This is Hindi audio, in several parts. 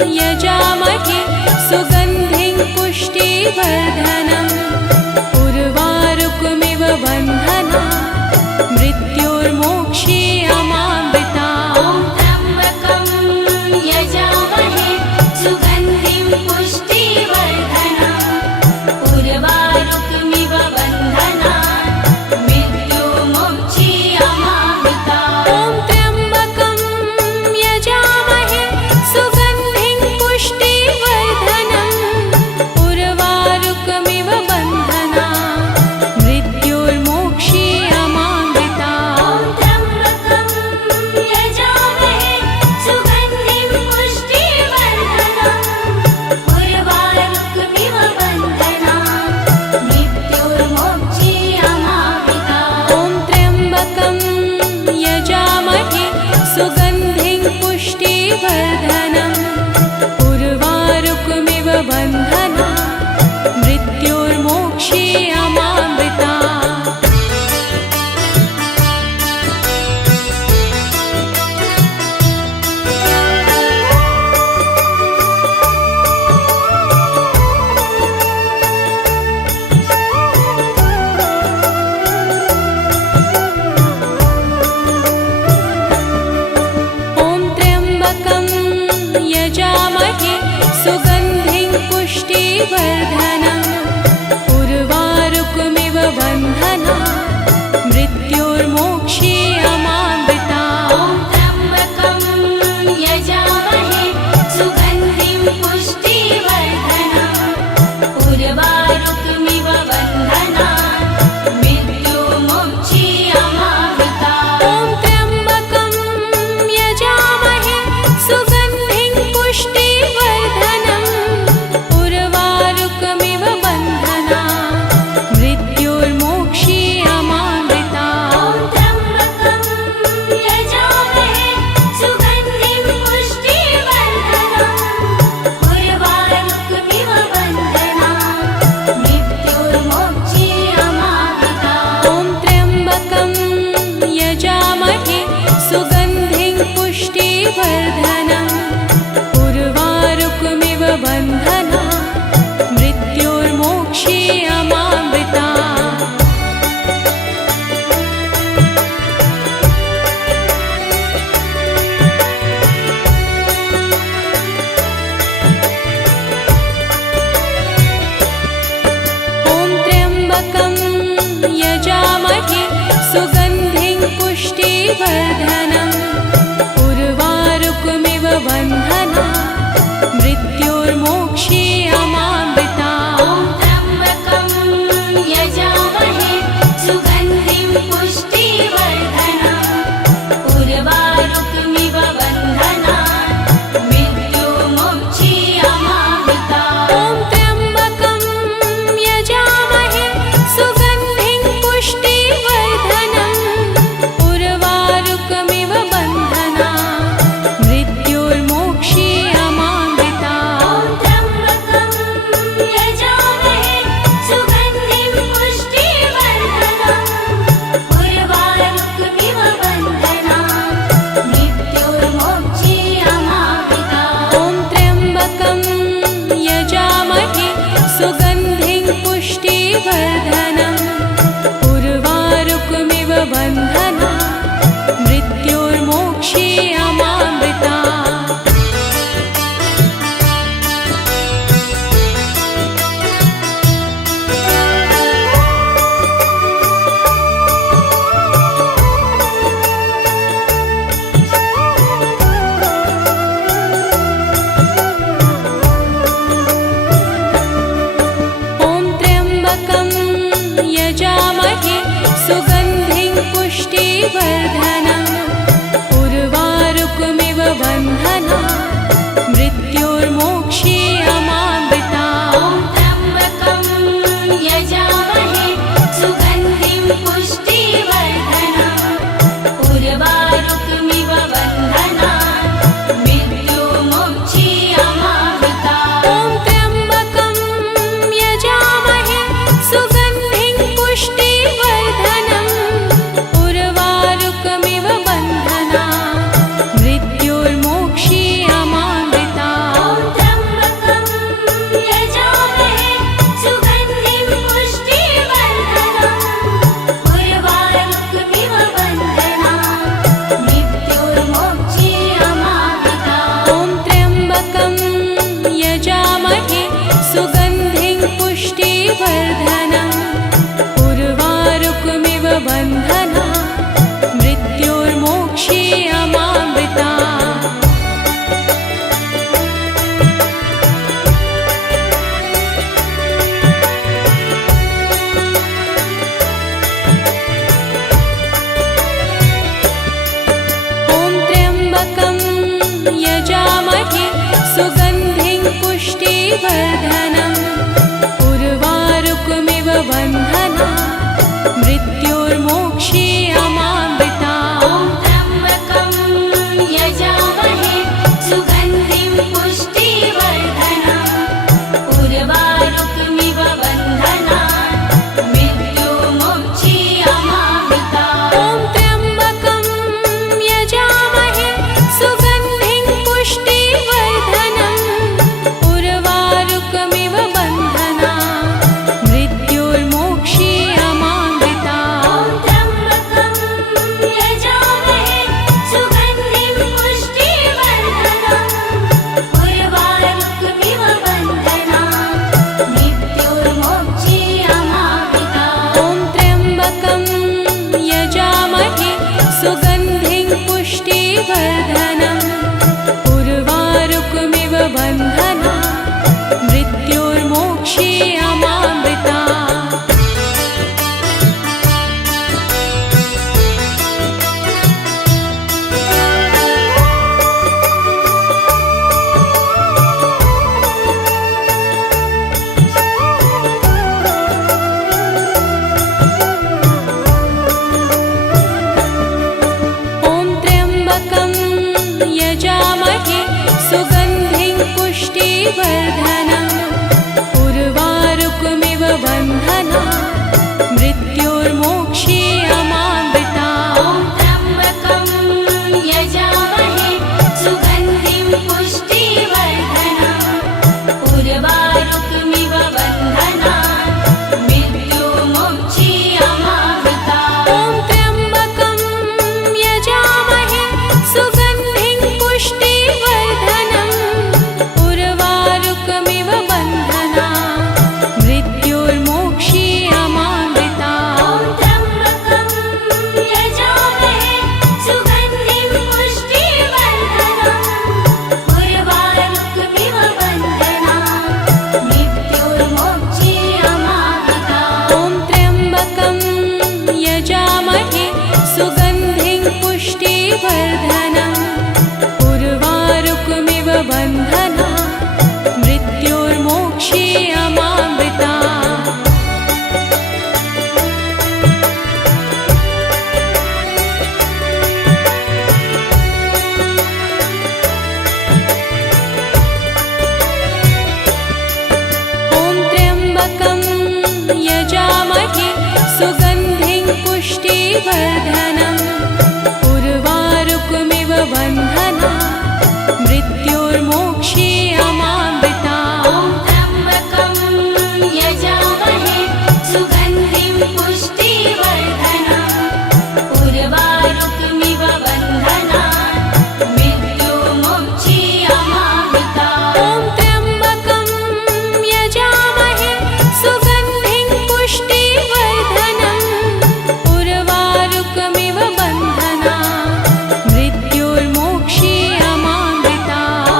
यजामहे सुगन्धिं पुष्टिवर्धनम् उर्वारुकमिव बन्धना मृत्योर्मोक्षीयमामृताम्। त्र्यम्बकं यजामहे सुगन्धिं पुष्टिवर्धनम् उर्वारुकमिव बन्धनात् मृत्युर्मोक्षीयमामृताम्। त्र्यम्बकं यजामहे सुगन्धिं पुष्टिवर्धनम् उर्वारुकमिव बन्धना मृत्योर्मोक्षीयमामृताम्। त्र्यम्बकं यजामहे सुगन्धिं पुष्टिवर्धनम् उर्वारुकमिव बन्धनात् मृत्योर्मोक्षीयमामृताम्। त्र्यम्बकं यजामहे सुगन्धिं पुष्टिवर्धनम् उर्वारुकमिव बन्धना मृत्योर्मोक्षीयमामृताम्। त्र्यम्बकं यजामहे सुगन्धिं पुष्टिवर्धनम् उर्वारुकमिव बन्धना मृत्योर्मोक्षीयमामृताम्। त्र्यम्बकं यजामहे सुगन्धिं पुष्टिवर्धनम् उर्वारुकमिव बन्धनात् मृत्युर्मोक्षीयमामृताम्। त्र्यम्बकं यजामहे सुगन्धिं पुष्टिवर्धनम् उर्वारुकमिव बन्धना मृत्योर्मोक्षीयमामृताम्। त्र्यम्बकं यजामहे सुगन्धिं पुष्टिवर्धनम् उर्वारुकमिव बन्धनात् मृत्युर्मोक्षीयमामृताम्। त्र्यम्बकं यजामहे सुगन्धिं पुष्टिवर्धनम् उर्वारुकमिव बन्धना मृत्योर्मोक्षीयमामृताम्। त्र्यम्बकं यजामहे सुगन्धिं पुष्टिवर्धनम् उर्वारुकमिव बन्धना मृत्योर्मोक्षीयमामृताम्। त्र्यम्बकं यजामहे सुगन्धिं पुष्टिवर्धनम् उर्वारुकमिव बन्धनात् मृत्युर्मोक्षीयमामृताम्। त्र्यम्बकं यजामहे सुगन्धिं पुष्टिवर्धनम् उर्वारुकमिव बन्धना मृत्योर्मोक्षीयमामृताम्। त्र्यम्बकं यजामहे सुगन्धिं पुष्टिवर्धनम् उर्वारुकमिव बन्धनात् मृत्युर्मोक्षीयमामृताम्। त्र्यम्बकं यजामहे सुगन्धिं पुष्टिवर्धनम् उर्वारुकमिव बन्धना मृत्योर्मोक्षीयमामृताम्। त्र्यम्बकं यजामहे सुगन्धिं पुष्टिवर्धनम् उर्वारुकमिव बन्धना मृत्योर्मोक्षीयमामृताम्। त्र्यम्बकं यजामहे सुगन्धिं पुष्टिवर्धनम् उर्वारुकमिव बन्धनात् मृत्युर्मोक्षीयमामृताम्। त्र्यम्बकं यजामहे सुगन्धिं पुष्टिवर्धनम् उर्वारुकमिव पुष्टिवर्धनम् उर्वारुकमिव बन्धना मृत्योर्मोक्षीयमामृता यजामहे सुगन्धिं पुष्टिवर्धनम् उर्वारुकमिव बन्धना मृत्योर्मोक्षीयमामृता ॐ त्र्यम्बकं यजामहे सुगन्धिं पुष्टिवर्धनम् उर्वारुकमिव बन्धनात् मृत्युर्मोक्षीयमामृता ॐ त्र्यम्बकं यजामहे सुगन्धिं पुष्टिवर्धनम् उर्वारुकमिव बन्धना मृत्योर्मोक्षीयमामृता ॐ त्र्यम्बकं यजामहे सुगन्धिं पुष्टिवर्धनम् उर्वारुकमिव बन्धनात् मृत्युर्मोक्षीयमामृता ॐ त्र्यम्बकं यजामहे सुगन्धिं पुष्टिवर्धनम् उर्वारुकमिव बन्धना मृत्योर्मोक्षीयमामृता ॐ त्र्यम्बकं यजामहे सुगन्धिं पुष्टिवर्धनम् उर्वारुकमिव बन्धना मृत्योर्मोक्षीयमामृता ॐ त्र्यम्बकं यजामहे सुगन्धिं पुष्टिवर्धनम् उर्वारुकमिव बन्धनात् मृत्युर्मोक्षीयमामृता ॐ त्र्यम्बकं यजामहे सुगन्धिं पुष्टिवर्धनम् उर्वारुकमिव बन्धना मृत्योर्मोक्षीयमामृता ॐ त्र्यम्बकं यजामहे सुगन्धिं पुष्टिवर्धनम् उर्वारुकमिव बन्धनात् मृत्युर्मोक्षीयमामृता ॐ त्र्यम्बकं यजामहे सुगन्धिं पुष्टिवर्धनम् उर्वारुकमिव बन्धना मृत्योर्मोक्षीयमामृता ॐ त्र्यम्बकं यजामहे सुगन्धिं पुष्टिवर्धनम् उर्वारुकमिव बन्धना मृत्योर्मोक्षीयमामृता ॐ त्र्यम्बकं यजामहे सुगन्धिं पुष्टिवर्धनम् उर्वारुकमिव बन्धनात् मृत्युर्मोक्षीयमामृता ॐ त्र्यम्बकं यजामहे सुगन्धिं पुष्टिवर्धनम् उर्वारुकमिव बन्धना मृत्योर्मोक्षीयमामृता ॐ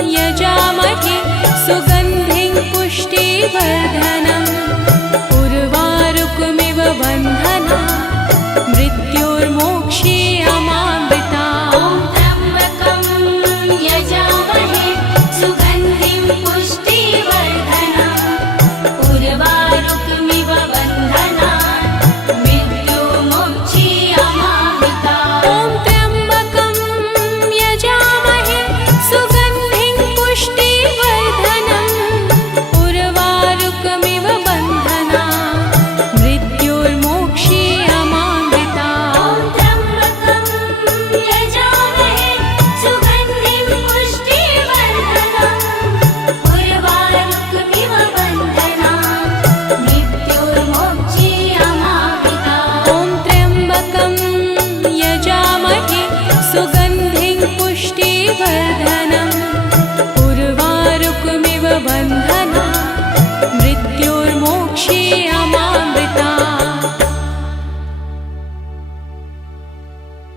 यजामहे सुगन्धिं पुष्टिवर्धनम् उर्वारुकमिव बन्धनात् मृत्योर्मोक्षीयमामृतात् ॐ त्र्यम्बकं यजामहे सुगन्धिं पुष्टिवर्धनम् उर्वारुकमिव बन्धनात् मृत्युर्मोक्षीयमामृतात् ॐ त्र्यम्बकं यजामहे सुगन्धिं पुष्टिवर्धनम् उर्वारुकमिव बन्धनात् मृत्योर्मोक्षीयमामृतात् ॐ त्र्यम्बकं यजामहे सुगन्धिं पुष्टिवर्धनम् उर्वारुकमिव बन्धनात् मृत्योर्मोक्षीयमामृतात् ॐ त्र्यम्बकं यजामहे सुगन्धिं पुष्टिवर्धनम्